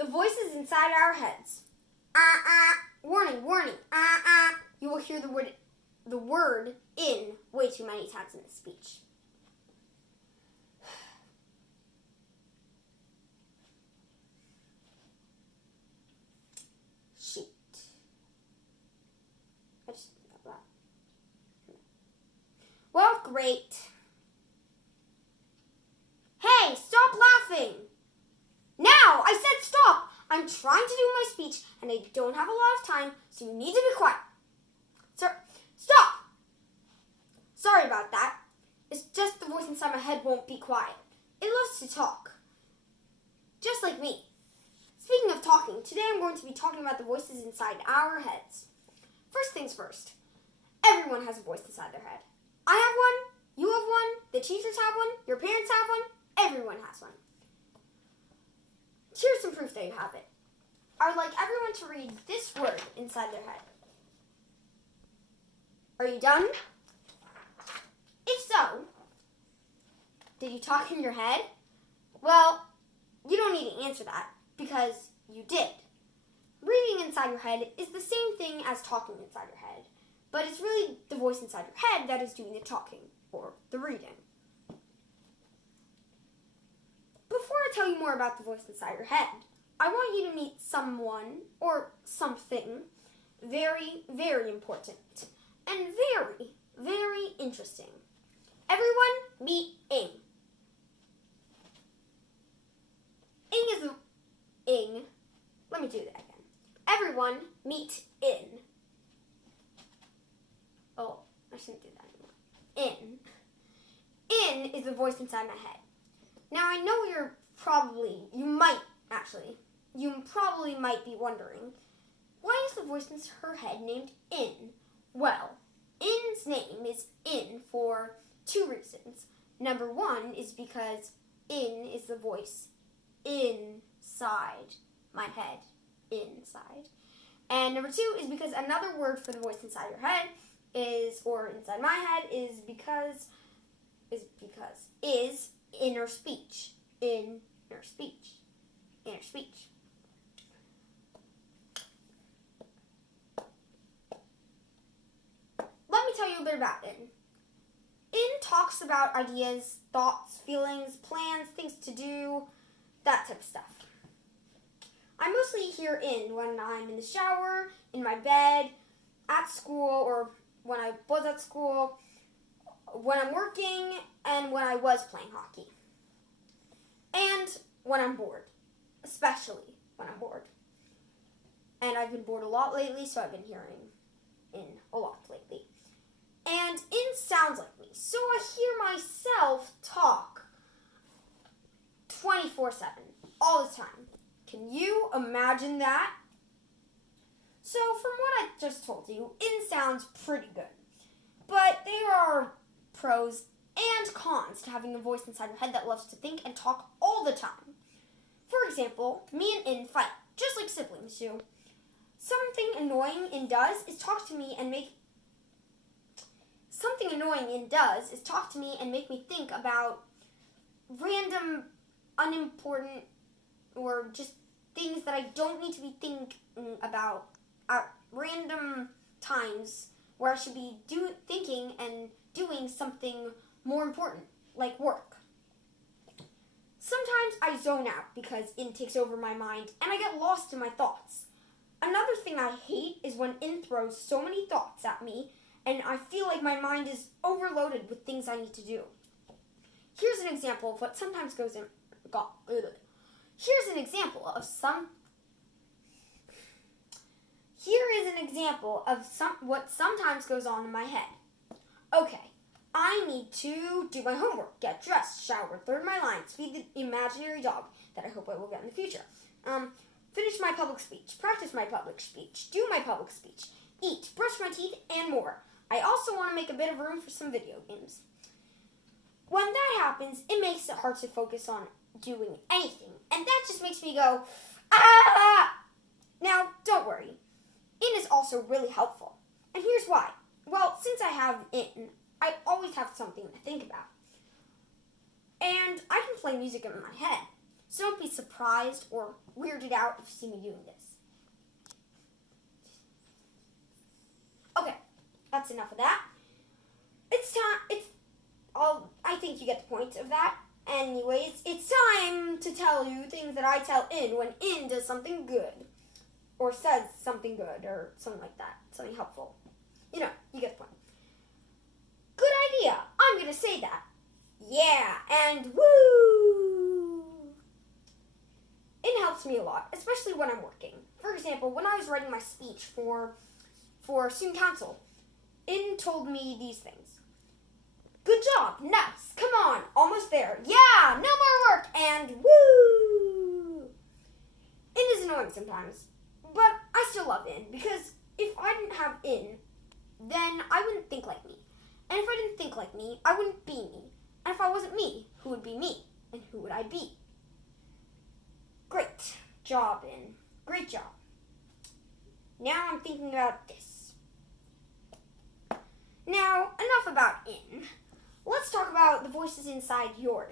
The voices inside our heads. Warning, warning. You will hear the word in way too many times in this speech. Shoot. I just thought that. Well, great. Hey, stop laughing! Now! I said stop! I'm trying to do my speech, and I don't have a lot of time, so you need to be quiet. Sir, stop! Sorry about that. It's just the voice inside my head won't be quiet. It loves to talk. Just like me. Speaking of talking, today I'm going to be talking about the voices inside our heads. First things first. Everyone has a voice inside their head. I have one, you have one, the teachers have one, your parents have one, everyone has one. Here's some proof that you have it. I would like everyone to read this word inside their head. Are you done? If so, did you talk in your head? Well, you don't need to answer that because you did. Reading inside your head is the same thing as talking inside your head, but it's really the voice inside your head that is doing the talking or the reading. Before I tell you more about the voice inside your head, I want you to meet someone or something very, very important and very, very interesting. Everyone meet Ing. Let me do that again. Everyone meet In. Oh, I shouldn't do that anymore. In is the voice inside my head. Now I know you probably might be wondering, why is the voice in her head named In? Well, In's name is In for two reasons. Number one is because In is the voice inside my head, inside. And number two is because another word for the voice inside your head inside my head is inner speech. Inner speech. Inner speech. Let me tell you a bit about In. In talks about ideas, thoughts, feelings, plans, things to do, that type of stuff. I mostly hear In when I'm in the shower, in my bed, at school, or when I was at school, when I'm working, and when I was playing hockey. And when I'm bored, especially when I'm bored. And I've been bored a lot lately, so I've been hearing In a lot lately. And In sounds like me, so I hear myself talk 24/7, all the time. Can you imagine that? So from what I just told you, In sounds pretty good. But there are pros and cons to having a voice inside your head that loves to think and talk all the time. For example, me and In fight, just like siblings do. Something annoying In does is talk to me and make me think about random, unimportant, or just things that I don't need to be thinking about at random times where I should be thinking and doing something more important, like work. Sometimes I zone out because In takes over my mind and I get lost in my thoughts. Another thing I hate is when In throws so many thoughts at me and I feel like my mind is overloaded with things I need to do. Here's an example of what sometimes goes in. Here is an example of what sometimes goes on in my head. Okay, I need to do my homework, get dressed, shower, third my lines, feed the imaginary dog that I hope I will get in the future. Finish my public speech, practice my public speech, do my public speech, eat, brush my teeth, and more. I also want to make a bit of room for some video games. When that happens, it makes it hard to focus on doing anything, and that just makes me go, ah! Now, don't worry. In is also really helpful, and here's why. Well, since I have In, I always have something to think about. And I can play music in my head. So don't be surprised or weirded out if you see me doing this. Okay, that's enough of that. I think you get the point of that. Anyways, it's time to tell you things that I tell In when In does something good. Or says something good, or something like that. Something helpful. You get the point. Good idea. I'm going to say that. Yeah, and woo! In helps me a lot, especially when I'm working. For example, when I was writing my speech for student council, In told me these things. Good job, nice, come on, almost there. Yeah, no more work, and woo! In is annoying sometimes, but I still love In, because if I didn't have In, then I wouldn't think like me. And if I didn't think like me, I wouldn't be me. And if I wasn't me, who would be me? And who would I be? Great job, In. Great job. Now I'm thinking about this. Now, enough about In. Let's talk about the voices inside your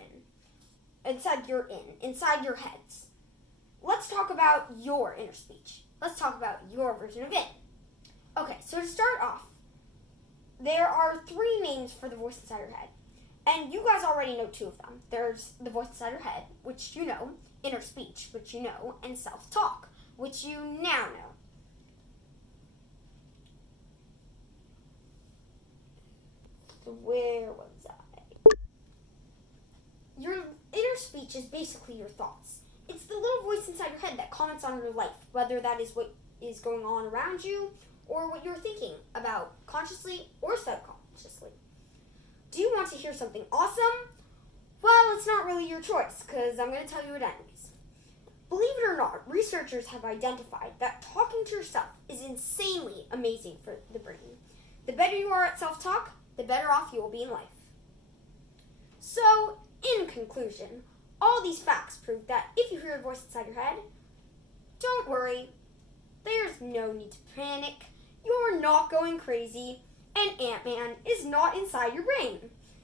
inside your heads. Let's talk about your inner speech. Let's talk about your version of In. Okay, so to start off, there are 3 names for the voice inside your head. And you guys already know 2 of them. There's the voice inside your head, which you know, inner speech, which you know, and self-talk, which you now know. So where was I? Your inner speech is basically your thoughts. It's the little voice inside your head that comments on your life, whether that is what is going on around you or what you're thinking about consciously or subconsciously. Do you want to hear something awesome? Well, it's not really your choice, because I'm going to tell you it anyways. Believe it or not, researchers have identified that talking to yourself is insanely amazing for the brain. The better you are at self-talk, the better off you will be in life. So, in conclusion, all these facts prove that if you hear a voice inside your head, don't worry. There's no need to panic. You're not going crazy, and Ant-Man is not inside your brain.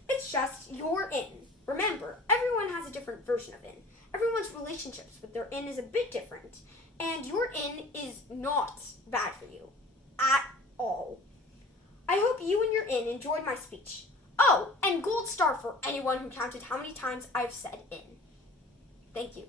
It's just your In. Remember, everyone has a different version of In. Everyone's relationships with their In is a bit different, and your In is not bad for you at all. I hope you and your In enjoyed my speech. Oh, and gold star for anyone who counted how many times I've said In. Thank you.